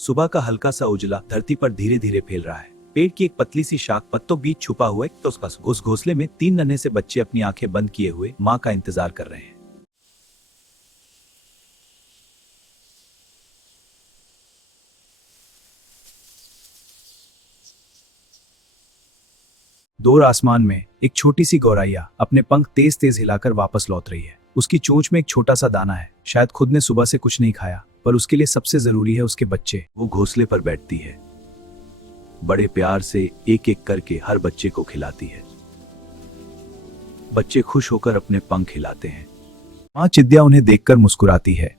सुबह का हल्का सा उजला धरती पर धीरे धीरे फैल रहा है। पेड़ की एक पतली सी शाख पत्तों बीच छुपा हुआ है, तो उस घोंसले में 3 नन्हे से बच्चे अपनी आंखें बंद किए हुए माँ का इंतजार कर रहे हैं। दूर आसमान में एक छोटी सी गौरैया अपने पंख तेज तेज हिलाकर वापस लौट रही है। उसकी चोंच में एक छोटा सा दाना है। शायद खुद ने सुबह से कुछ नहीं खाया, पर उसके लिए सबसे जरूरी है उसके बच्चे। वो घोंसले पर बैठती है, बड़े प्यार से एक एक करके हर बच्चे को खिलाती है। बच्चे खुश होकर अपने पंख हिलाते हैं। माँ चिद्या उन्हें देखकर मुस्कुराती है।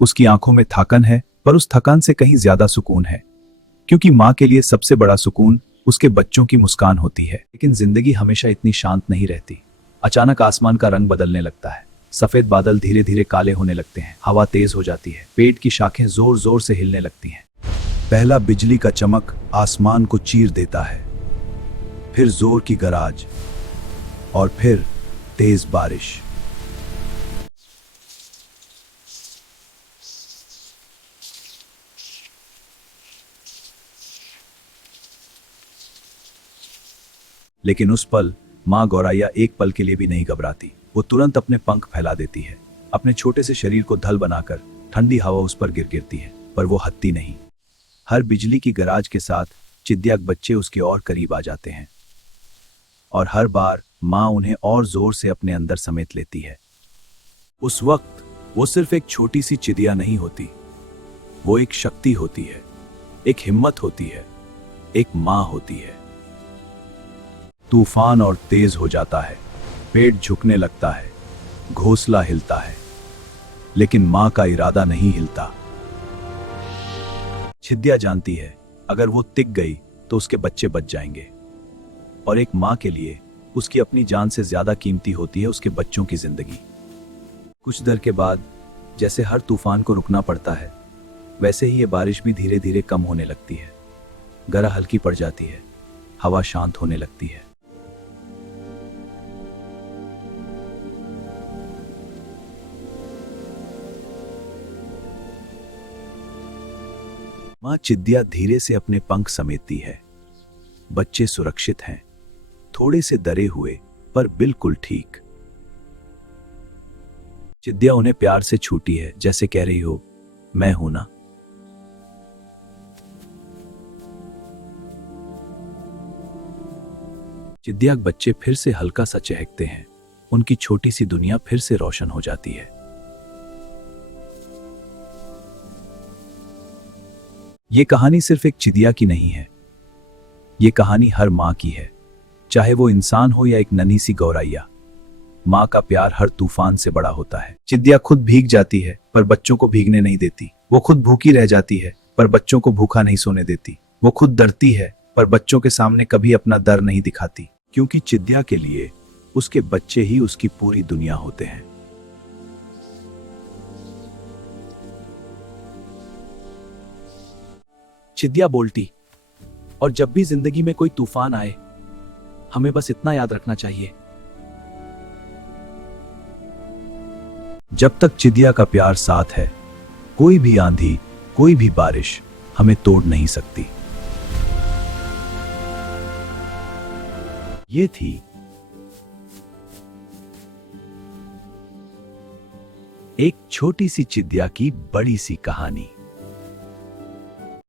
उसकी आंखों में थकान है, पर उस थकान से कहीं ज्यादा सुकून है, क्योंकि माँ के लिए सबसे बड़ा सुकून उसके बच्चों की मुस्कान होती है। लेकिन जिंदगी हमेशा इतनी शांत नहीं रहती। अचानक आसमान का रंग बदलने लगता है। सफेद बादल धीरे धीरे काले होने लगते हैं। हवा तेज हो जाती है। पेड़ की शाखें जोर जोर से हिलने लगती हैं। पहला बिजली का चमक आसमान को चीर देता है, फिर जोर की गरज और फिर तेज बारिश। लेकिन उस पल माँ गौरैया एक पल के लिए भी नहीं घबराती। वो तुरंत अपने पंख फैला देती है। अपने छोटे से शरीर को ढल बनाकर ठंडी हवा उस पर गिरती है, पर वो हटती नहीं। हर बिजली की गरज के साथ चिद्या के बच्चे उसके और करीब आ जाते हैं, और हर बार माँ उन्हें और जोर से अपने अंदर समेट लेती है। उस वक्त वो सिर्फ एक छोटी सी चिड़िया नहीं होती, वो एक शक्ति होती है, एक हिम्मत होती है, एक माँ होती है। तूफान और तेज हो जाता है, पेड़ झुकने लगता है, घोंसला हिलता है, लेकिन माँ का इरादा नहीं हिलता। चिद्या जानती है, अगर वो टिक गई तो उसके बच्चे बच जाएंगे, और एक माँ के लिए उसकी अपनी जान से ज्यादा कीमती होती है उसके बच्चों की जिंदगी। कुछ देर के बाद जैसे हर तूफान को रुकना पड़ता है, वैसे ही ये बारिश भी धीरे धीरे कम होने लगती है। गरज हल्की पड़ जाती है, हवा शांत होने लगती है। माँ चिद्या धीरे से अपने पंख समेटती है। बच्चे सुरक्षित हैं, थोड़े से डरे हुए, पर बिल्कुल ठीक। चिद्या उन्हें प्यार से छूती है, जैसे कह रही हो, मैं हूं ना। चिद्या के बच्चे फिर से हल्का सा चहकते हैं। उनकी छोटी सी दुनिया फिर से रोशन हो जाती है। ये कहानी सिर्फ एक चिड़िया की नहीं है, ये कहानी हर माँ की है, चाहे वो इंसान हो या एक नन्ही सी गौरैया। माँ का प्यार हर तूफान से बड़ा होता है। चिड़िया खुद भीग जाती है, पर बच्चों को भीगने नहीं देती। वो खुद भूखी रह जाती है, पर बच्चों को भूखा नहीं सोने देती। वो खुद डरती है, पर बच्चों के सामने कभी अपना डर नहीं दिखाती, क्योंकि चिड़िया के लिए उसके बच्चे ही उसकी पूरी दुनिया होते हैं। चिद्या बोलती, और जब भी जिंदगी में कोई तूफान आए, हमें बस इतना याद रखना चाहिए, जब तक चिद्या का प्यार साथ है, कोई भी आंधी, कोई भी बारिश हमें तोड़ नहीं सकती। ये थी एक छोटी सी चिद्या की बड़ी सी कहानी।